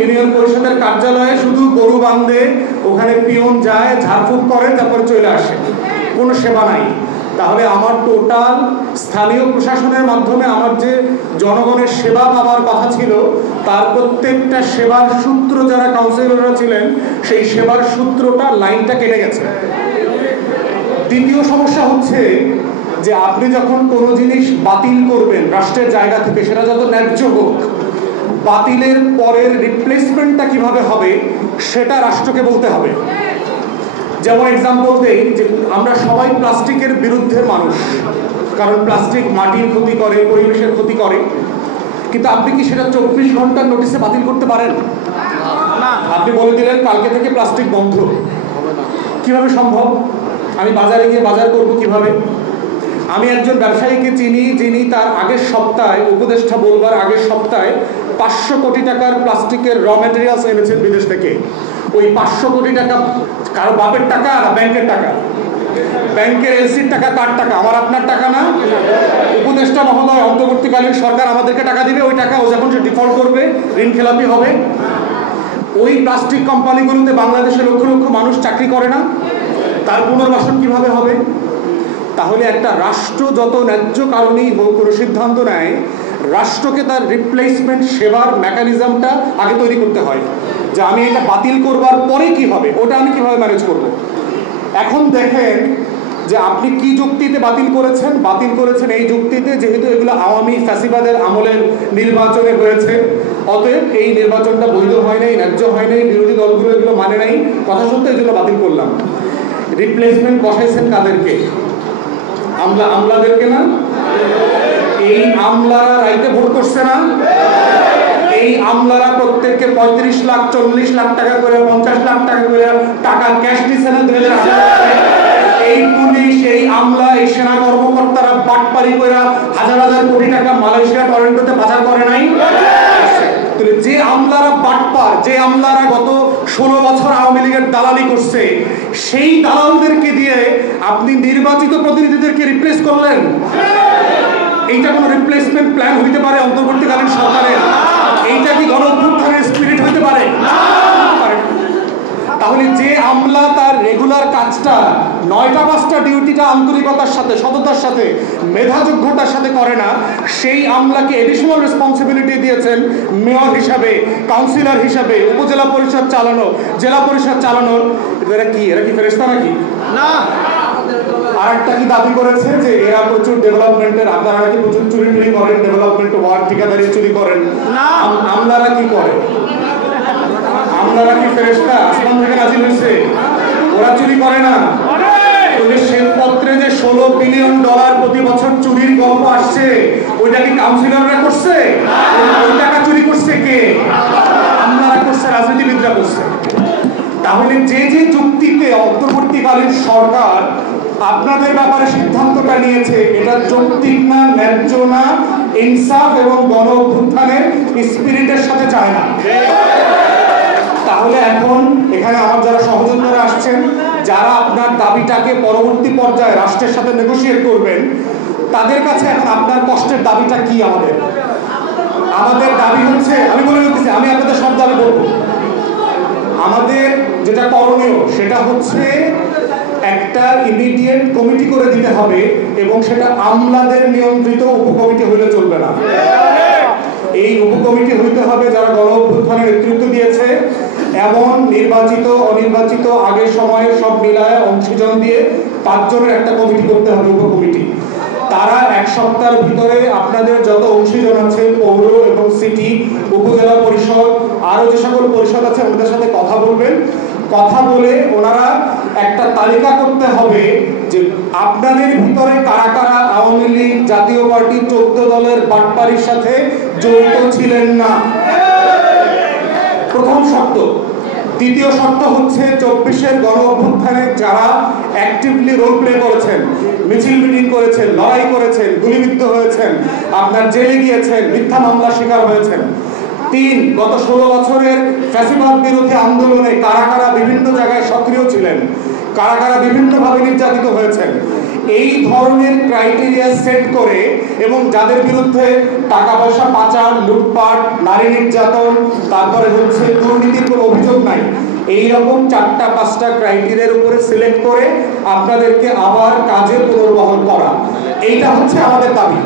Union পরিষদের কার্যালয়ে শুধু গরু বাঁধে, ওখানে পিয়ন যায়, ঝাড়ফুঁক করে, তারপরে চলে আসে, কোনো সেবা নাই। তাহলে আমার টোটাল স্থানীয় প্রশাসনের মাধ্যমে আমার যে জনগণের সেবা পাওয়ার কথা ছিল, তার প্রত্যেকটা সেবার সূত্র যারা কাউন্সিলররা ছিলেন, সেই সেবার সূত্রটা লাইনটা কেটে গেছে। দ্বিতীয় সমস্যা হচ্ছে যে আপনি যখন কোনো জিনিস বাতিল করবেন রাষ্ট্রের জায়গা থেকে, সেটা যত ন্যায্য হোক, বাতিলের পরের রিপ্লেসমেন্টটা কিভাবে হবে সেটা রাষ্ট্রকে বলতে হবে। যেমন এক্সাম্পল দেই যে আমরা সবাই প্লাস্টিকের বিরুদ্ধে মানুষ, কারণ প্লাস্টিক মাটির ক্ষতি করে, পরিবেশের ক্ষতি করে, কিন্তু আপনি কি সেটা 24 ঘন্টার নোটিশে বাতিল করতে পারেন? না। আপনি বলে দিলেন কালকে থেকে প্লাস্টিক বন্ধ, কিভাবে সম্ভব? আমি বাজারে গিয়ে বাজার করব কিভাবে? আমি একজন ব্যবসায়ীকে চিনি যিনি তার আগের সপ্তাহে, উপদেষ্টা বলবার আগের সপ্তাহে 500 কোটি টাকার প্লাস্টিকের র ম্যাটেরিয়ালস এনেছেন বিদেশ থেকে। ওই 500 কোটি টাকা কারো বাপের টাকা না ব্যাংকের টাকা? ব্যাংকের এলসির টাকা কার টাকা? আমার আপনার টাকা না? উপদেষ্টা মহোদয়, অন্তর্বর্তীকালীন সরকার আমাদেরকে টাকা দিবে, ওই টাকা ও যখন সে ডিফল্ট করবে, ঋণ খেলাপি হবে। ওই প্লাস্টিক কোম্পানিগুলোতে বাংলাদেশে লক্ষ লক্ষ মানুষ চাকরি করে না, তার পুনর্বাসন কিভাবে হবে? তাহলে একটা রাষ্ট্র যত ন্যায্য কারণেই হোক কোনো সিদ্ধান্ত নেয়, রাষ্ট্রকে তার রিপ্লেসমেন্ট সেবার মেকানিজমটা আগে তৈরি করতে হয়, যে আমি এটা বাতিল করবার পরে কি হবে, ওটা আমি কিভাবে ম্যানেজ করব। এখন দেখেন যে আপনি কি যুক্তিতে বাতিল করেছেন এই যুক্তিতে, যেহেতু এগুলো আওয়ামী ফ্যাসিবাদের আমলের নির্বাচনে হয়েছে, অতএব এই নির্বাচনটা বৈধ হয় নাই, ন্যায্য হয় নাই, বিরোধী দলগুলো এগুলো মানে নাই, কথা শুনতে এই জন্য বাতিল করলাম। রিপ্লেসমেন্ট বসাইছেন কাদেরকে? আমলাদেরকে না? এই আমলারা রাইতে ভোট করছে না? এই আমলারা প্রত্যেককে 35 লাখ 40 লাখ টাকা করে, 50 লাখ টাকা করে টাকা ক্যাশ দিচ্ছে না 2018 এই পুলিশ, এই আমলা, এই সেনা কর্মকর্তারা বাটপারি করে হাজার হাজার কোটি টাকা মালয়েশিয়া টরেন্টোতে পাচার করে নাই? যে আমলারা বাটপার, যে আমলারা গত 16 বছর আওয়ামী লীগের দালালি করছে, সেই দালালদেরকে দিয়ে আপনি নির্বাচিত প্রতিনিধিদেরকে রিপ্লেস করলেন। এইটা কোনো রিপ্লেসমেন্ট প্ল্যান হইতে পারে অন্তর্বর্তীকালীন সরকারের? এইটা কি গণঅভ্যুত্থানের স্পিরিট হইতে পারে? তাহলে যে আমলা তার রেগুলার কাজটা 9টা 5টা ডিউটিটা আন্তরিকতার সাথে, সততার সাথে, মেধাযোগ্যতার সাথে করে না, সেই আমলাকে এডিশনাল রেসপন্সিবিলিটি দিয়েছেন মেয়র হিসাবে, কাউন্সিলর হিসাবে, উপজেলা পরিষদ চালানো, জেলা পরিষদ চালানোর। এরা কি ফেরেশতা নাকি? না। আরেকটা কি দাবি করেছে যে এরা প্রচুর ডেভেলপমেন্টের, আপনারা নাকি প্রচুর চুরি করেন, ডেভেলপমেন্ট ওয়ার্ড ঠিকাদারি চুরি করেন। আমলারা কি করে? আমলারা কি ফেরেশতা? আসমান থেকে নাজিল হয়েছে? ওরা চুরি করে না? শ্বেতপত্রে যে $16 বিলিয়ন প্রতি বছর চুরির গল্প আসছে, ওইটা কি কাউন্সিলররা করছে? ওই টাকা চুরি করছে কে? আমলারা করছে, রাজনীতিবিদরা করছে। তাহলে যে যে যুক্তিতে অন্তর্বর্তীকালীন সরকার আপনাদের ব্যাপারে সিদ্ধান্তটা নিয়েছে, এটা যৌক্তিক না, ন্যায্য না, ইনসাফ এবং গণ অভ্যুত্থানের স্পিরিটের সাথে যায় না। তাহলে এখন এখানে আমার যারা সহযোদ্ধারা আসছেন, যারা আপনার দাবিটাকে পরবর্তী পর্যায়ে রাষ্ট্রের সাথে নেগোশিয়েট করবেন, তাদের কাছে এখন আপনার কষ্টের দাবিটা কি? আমাদের দাবি হচ্ছে, আমি বলে দিচ্ছি, আমি আপনাদের সব দাবি বলবো। আমাদের যেটা করণীয় সেটা হচ্ছে একটা ইমিডিয়েট কমিটি করে দিতে হবে, এবং সেটা আমলাদের নিয়ন্ত্রিত উপকমিটি হইলে চলবে না। এই উপকমিটি হইতে হবে যারা গণ অভ্যুত্থানের নেতৃত্ব দিয়েছে, এমন নির্বাচিত অনির্বাচিত আগের সময়ে সব মিলায় অংশীজন দিয়ে 5 জনের একটা কমিটি করতে হবে, উপকমিটি। তারা 1 সপ্তাহের ভিতরে আপনাদের যত অংশীজন আছে, পৌর এবং সিটি, উপজেলা পরিষদ, আরো যে সকল পরিষদ আছে, ওদের সাথে কথা বলবেন। কথা বলে ওনারা একটা তালিকা করতে হবে যে আপনাদের ভিতরে কারা কারা আওয়ামী লীগ, জাতীয় পার্টি, 14 দলের বাটপারির সাথে জড়িত ছিলেন না, প্রথম শর্ত। দ্বিতীয় শর্ত হচ্ছে 24-এর গণ অভ্যুত্থানে যারা অ্যাক্টিভলি রোল প্লে করেছেন, মিছিল মিটিং করেছেন, লড়াই করেছেন, গুলিবিদ্ধ হয়েছেন, আপনার জেলে গিয়েছেন, মিথ্যা মামলার শিকার হয়েছেন। 3, গত 16 বছরের ফ্যাসিবাদ বিরোধী আন্দোলনে কারা কারা বিভিন্ন জায়গায় সক্রিয় ছিলেন, কারা কারা বিভিন্নভাবে নির্যাতিত হয়েছেন, এই ধরনের ক্রাইটেরিয়া সেট করে এবং যাদের বিরুদ্ধে টাকা পয়সা পাচার, লুটপাট, নারী নির্যাতন, তারপরে হচ্ছে দুর্নীতির কোনো অভিযোগ নাই, এইরকম 4-5টা ক্রাইটেরিয়ার উপরে সিলেক্ট করে আপনাদেরকে আবার কাজে পুনর্বহল করা, এইটা হচ্ছে আমাদের দাবি।